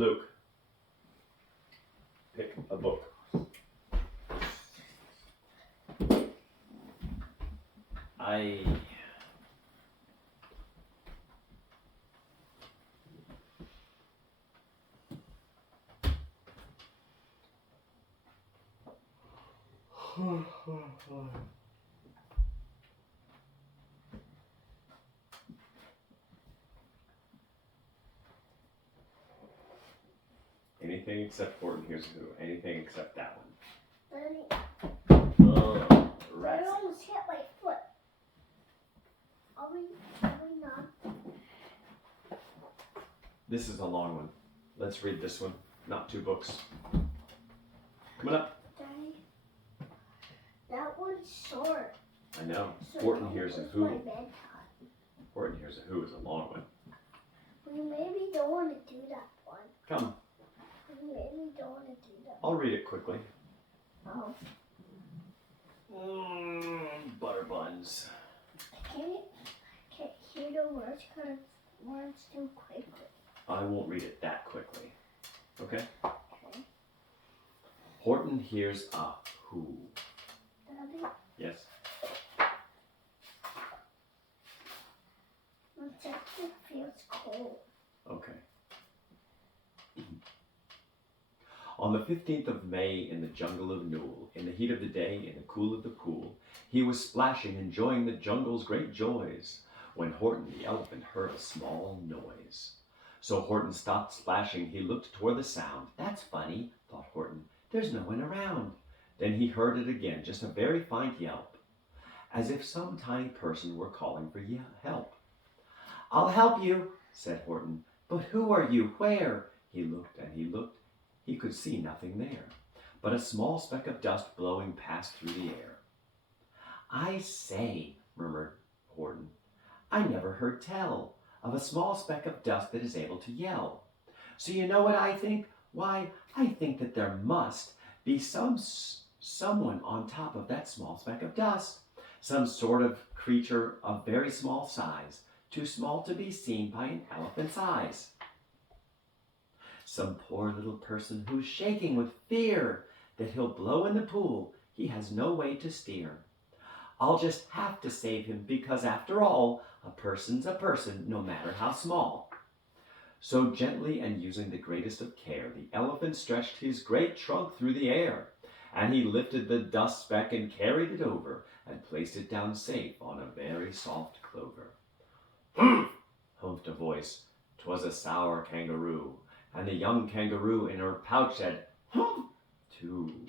Luke, pick a book. Anything except Horton Hears Who. Anything except that one. Oh, rats. I almost hit my foot. Are we not? This is a long one. Let's read this one. Not 2 books. Coming up. Daddy, that one's short. I know. So Horton Hears a Who. my bedtime. Horton Hears a Who is a long one. We maybe don't want to do that one. Come. We maybe don't want to do that. I'll read it quickly. Oh. Butter buns. Can't hear the words because words too quickly. I won't read it that quickly. Okay? Okay. Horton Hears a Who. Daddy, Yes? my jacket feels cold. Okay. On the 15th of May in the jungle of Newell, in the heat of the day, in the cool of the pool, he was splashing, enjoying the jungle's great joys, when Horton the elephant heard a small noise. So Horton stopped splashing, he looked toward the sound. That's funny, thought Horton, there's no one around. Then he heard it again, just a very faint yelp, as if some tiny person were calling for help. I'll help you, said Horton, but who are you, where? He looked and he looked. He could see nothing there, but a small speck of dust blowing past through the air. I say, murmured Horton, I never heard tell of a small speck of dust that is able to yell. So you know what I think? Why, I think that there must be someone on top of that small speck of dust, some sort of creature of very small size, too small to be seen by an elephant's eyes. Some poor little person who's shaking with fear that he'll blow in the pool he has no way to steer. I'll just have to save him because, after all, a person's a person, no matter how small. So gently and using the greatest of care, the elephant stretched his great trunk through the air, and he lifted the dust speck and carried it over and placed it down safe on a very soft clover. Humph! Humphed a voice. 'Twas a sour kangaroo. And the young kangaroo in her pouch said, humph, too.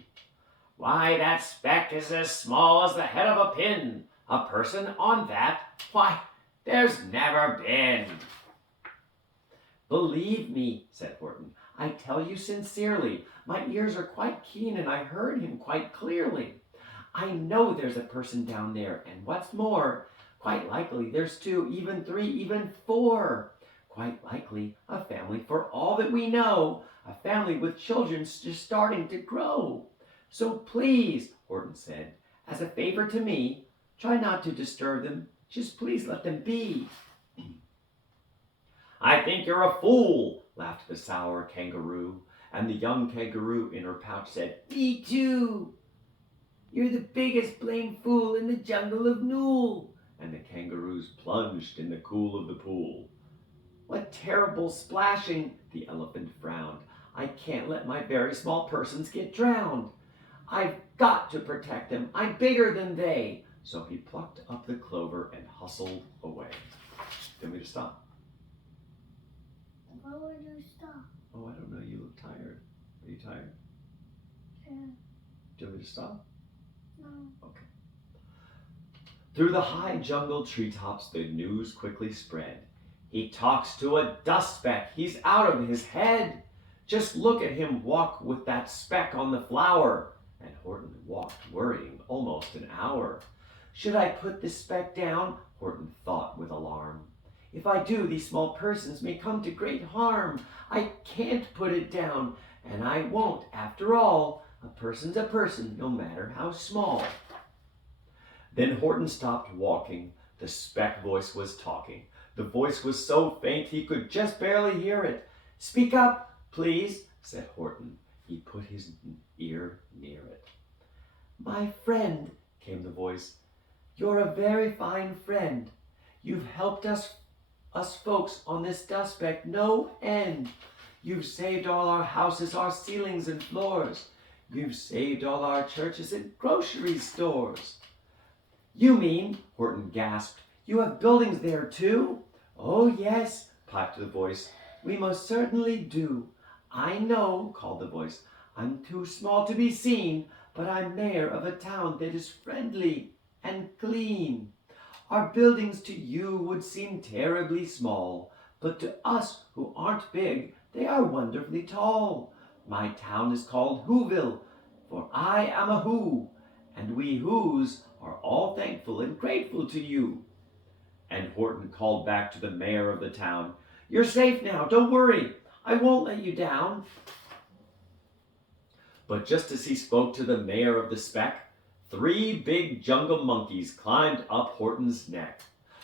Why, that speck is as small as the head of a pin. A person on that? Why, there's never been. Believe me, said Horton, I tell you sincerely, my ears are quite keen and I heard him quite clearly. I know there's a person down there, and what's more, quite likely there's 2, even 3, even 4. Quite likely a family for all that we know, a family with children just starting to grow. So please, Horton said, as a favor to me, try not to disturb them. Just please let them be. I think you're a fool, laughed the sour kangaroo. And the young kangaroo in her pouch said, me too. You're the biggest blamed fool in the jungle of Newell. And the kangaroos plunged in the cool of the pool. What terrible splashing, the elephant frowned. I can't let my very small persons get drowned. I've got to protect them. I'm bigger than they. So he plucked up the clover and hustled away. Do you want me to stop? Why would you stop? Oh, I don't know. You look tired. Are you tired? Yeah. Do you want me to stop? No. Okay. Through the high jungle treetops, the news quickly spread. He talks to a dust speck. He's out of his head. Just look at him walk with that speck on the flower. And Horton walked, worrying, almost an hour. Should I put this speck down? Horton thought with alarm. If I do, these small persons may come to great harm. I can't put it down, and I won't. After all, a person's a person, no matter how small. Then Horton stopped walking. The speck voice was talking. The voice was so faint he could just barely hear it. Speak up, Please, said Horton. He put his ear near it. My friend, came the voice, you're a very fine friend. You've helped us folks on this dust speck no end. You've saved all our houses, our ceilings and floors. You've saved all our churches and grocery stores. You mean, Horton gasped, you have buildings there too? Oh yes, piped the voice, we most certainly do. I know, called the voice, I'm too small to be seen, but I'm mayor of a town that is friendly and clean. Our buildings to you would seem terribly small, but to us who aren't big, they are wonderfully tall. My town is called Whoville, for I am a Who, and we Whos are all thankful and grateful to you. And Horton called back to the mayor of the town, You're safe now, don't worry, I won't let you down. But just as he spoke to the mayor of the speck, 3 big jungle monkeys climbed up Horton's neck.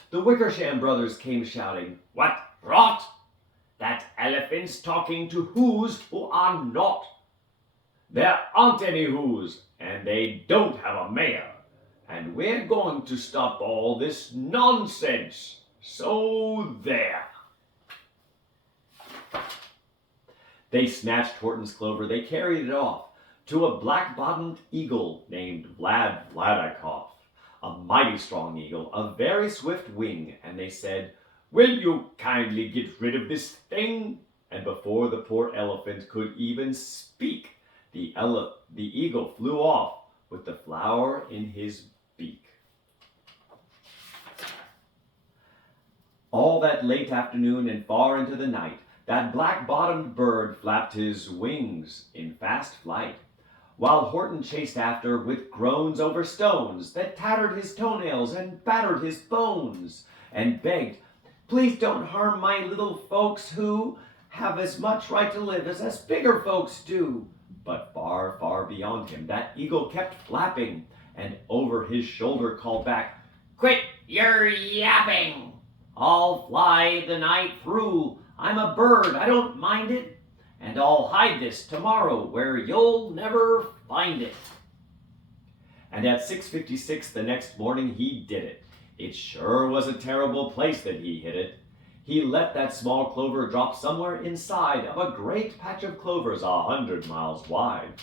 The Wickersham brothers came shouting, What rot! That elephant's talking to Whos who are not. There aren't any Whos, and they don't have a mayor. And we're going to stop all this nonsense. So there. They snatched Horton's clover. They carried it off to a black-bottomed eagle named Vladikoff, a mighty strong eagle, a very swift wing, and they said, Will you kindly get rid of this thing? And before the poor elephant could even speak, the eagle flew off with the flower in his beak. All that late afternoon and far into the night, that black-bottomed bird flapped his wings in fast flight, while Horton chased after with groans over stones that tattered his toenails and battered his bones, and begged, Please don't harm my little folks who have as much right to live as us bigger folks do. But far, far beyond him, that eagle kept flapping, and over his shoulder called back, Quit your yapping! I'll fly the night through. I'm a bird, I don't mind it. And I'll hide this tomorrow where you'll never find it. And at 6:56 the next morning he did it. It sure was a terrible place that he hid it. He let that small clover drop somewhere inside of a great patch of clovers 100 miles wide.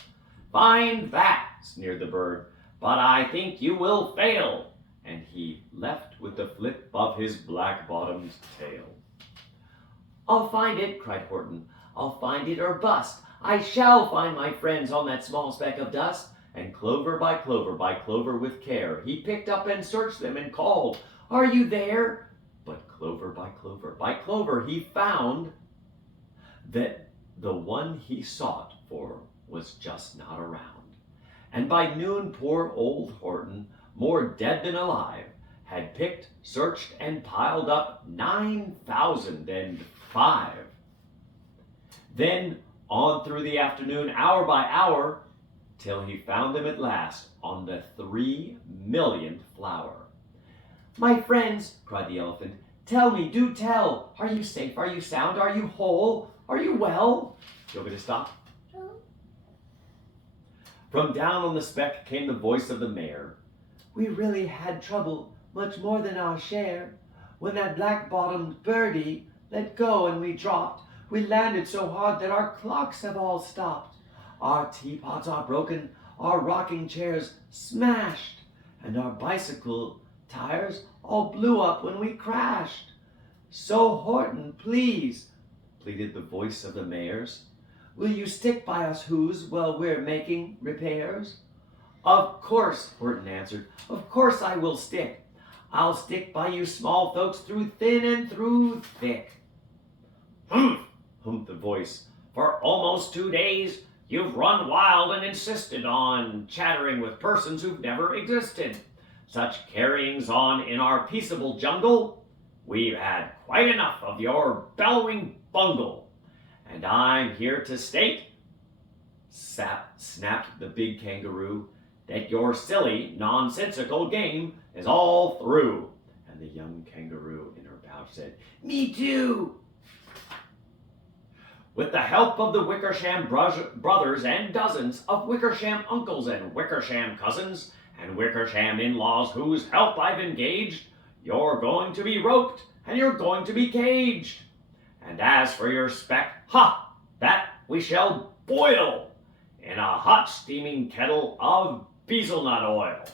Find that, sneered the bird, but I think you will fail. And he left with the flip of his black-bottomed tail. I'll find it, cried Horton. I'll find it or bust. I shall find my friends on that small speck of dust. And clover by clover with care, he picked up and searched them and called, Are you there? But clover by clover, he found that the one he sought for was just not around. And by noon, poor old Horton, more dead than alive, had picked, searched, and piled up 9,005. Then on through the afternoon, hour by hour, till he found them at last on the 3 millionth flower. My friends, cried the elephant, tell me, do tell, are you safe, are you sound, are you whole, are you well? Do you want me to stop? From down on the speck came the voice of the mayor. We really had trouble, much more than our share. When that black-bottomed birdie let go and we dropped, we landed so hard that our clocks have all stopped. Our teapots are broken, our rocking chairs smashed, and our bicycle tires all blew up when we crashed. So Horton, please, pleaded the voice of the mayor's, will you stick by us Whos while we're making repairs? Of course, Horton answered, of course I will stick. I'll stick by you small folks through thin and through thick. Humph, hummed the voice. For almost 2 days you've run wild and insisted on chattering with persons who've never existed. Such carryings on in our peaceable jungle, we've had quite enough of your bellowing bungle. And I'm here to state, snapped the big kangaroo, that your silly, nonsensical game is all through. And the young kangaroo in her pouch said, Me too. with the help of the Wickersham brothers and dozens of Wickersham uncles and Wickersham cousins and Wickersham in-laws whose help I've engaged, you're going to be roped and you're going to be caged. And as for your speck, that we shall boil in a hot steaming kettle of bezelnut oil.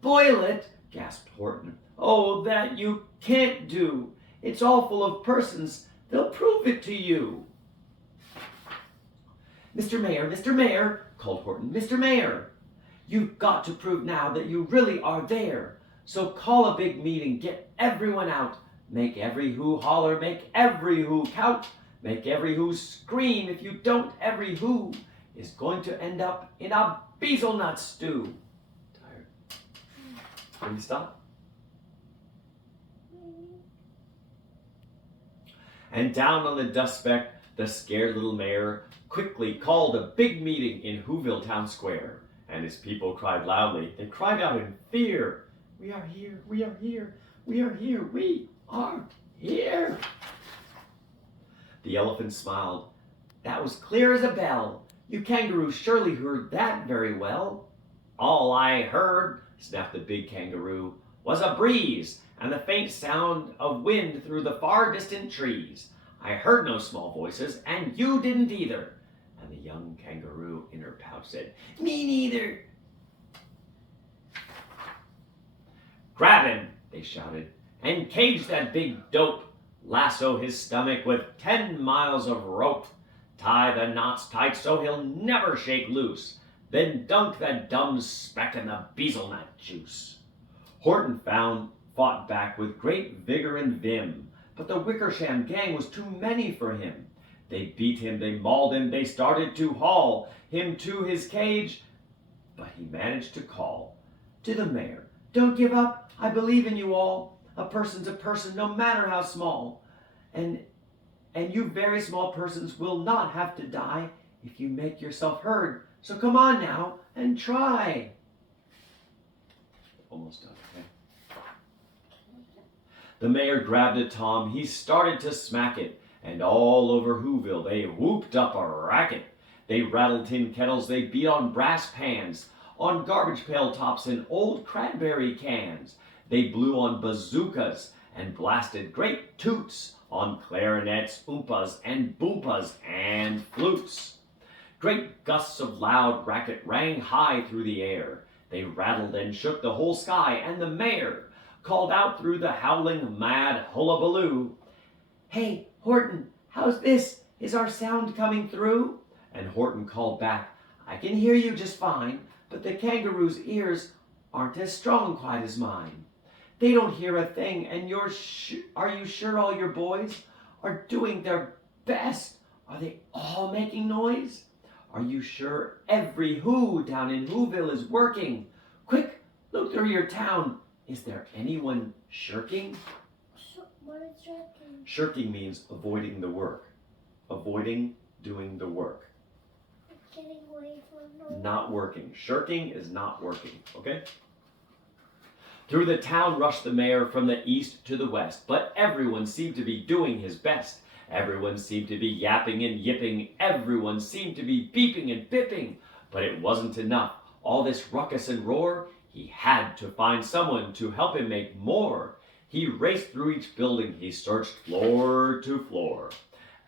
Boil it, gasped Horton. Oh, that you can't do. It's all full of persons. They'll prove it to you. Mr. Mayor, called Horton, Mr. Mayor, you've got to prove now that you really are there. So call a big meeting, get everyone out. Make every who holler, make every who count, make every who scream. If you don't, every who is going to end up in a bezelnut stew. Tired? Can we stop? And down on the dust speck, the scared little mayor quickly called a big meeting in Whoville Town Square. And his people cried loudly. They cried out in fear. We are here, we are here, we are here, we are here. The elephant smiled. That was clear as a bell. You kangaroos surely heard that very well. All I heard, snapped the big kangaroo, was a breeze and the faint sound of wind through the far distant trees. I heard no small voices, and you didn't either. And the young kangaroo in her pouch said, Me neither. Grab him, they shouted, and cage that big dope. Lasso his stomach with 10 miles of rope. Tie the knots tight so he'll never shake loose. Then dunk that dumb speck in the bezelnut juice. Horton fought back with great vigor and vim, but the Wickersham gang was too many for him. They beat him, they mauled him, they started to haul him to his cage, but he managed to call to the mayor, Don't give up, I believe in you all. A person's a person, no matter how small. And you very small persons will not have to die if you make yourself heard. So come on now and try. Almost done, okay? The mayor grabbed a tom, he started to smack it, and all over Whoville they whooped up a racket. They rattled tin kettles, they beat on brass pans, on garbage pail tops and old cranberry cans. They blew on bazookas and blasted great toots on clarinets, oompas and boompas and flutes. Great gusts of loud racket rang high through the air. They rattled and shook the whole sky, and the mayor called out through the howling mad hullabaloo, Hey, Horton, how's this? Is our sound coming through? And Horton called back, I can hear you just fine, but the kangaroo's ears aren't as strong quite as mine. They don't hear a thing, and are you sure all your boys are doing their best? Are they all making noise? Are you sure every who down in Whoville is working? Quick, look through your town. Is there anyone shirking? What is shirking? Shirking means avoiding the work. Avoiding doing the work. Getting away from the Not working. Shirking is not working, okay? Through the town rushed the mayor from the east to the west, but everyone seemed to be doing his best. Everyone seemed to be yapping and yipping. Everyone seemed to be beeping and bipping. But it wasn't enough. All this ruckus and roar, he had to find someone to help him make more. He raced through each building. He searched floor to floor.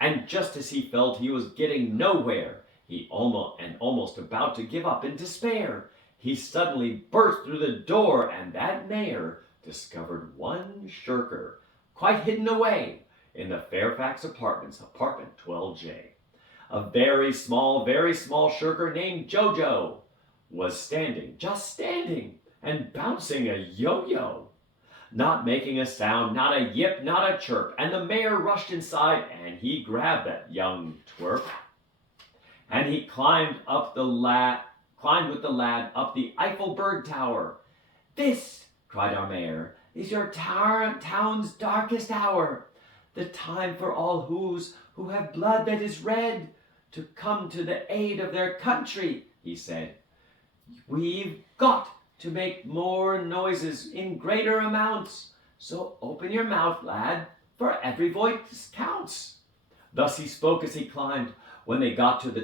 And just as he felt he was getting nowhere, he almost about to give up in despair, he suddenly burst through the door, and that mayor discovered one shirker, quite hidden away in the Fairfax Apartments, apartment 12J. A very small shirker named Jojo was standing, just standing, and bouncing a yo-yo. Not making a sound, not a yip, not a chirp, and the mayor rushed inside, and he grabbed that young twerp. And he climbed with the lad up the Eiffelberg Tower. This, cried our mayor, is your town's darkest hour. The time for all who have blood that is red to come to the aid of their country, he said. We've got to make more noises in greater amounts. So open your mouth, lad, for every voice counts. Thus he spoke as he climbed. When they got to the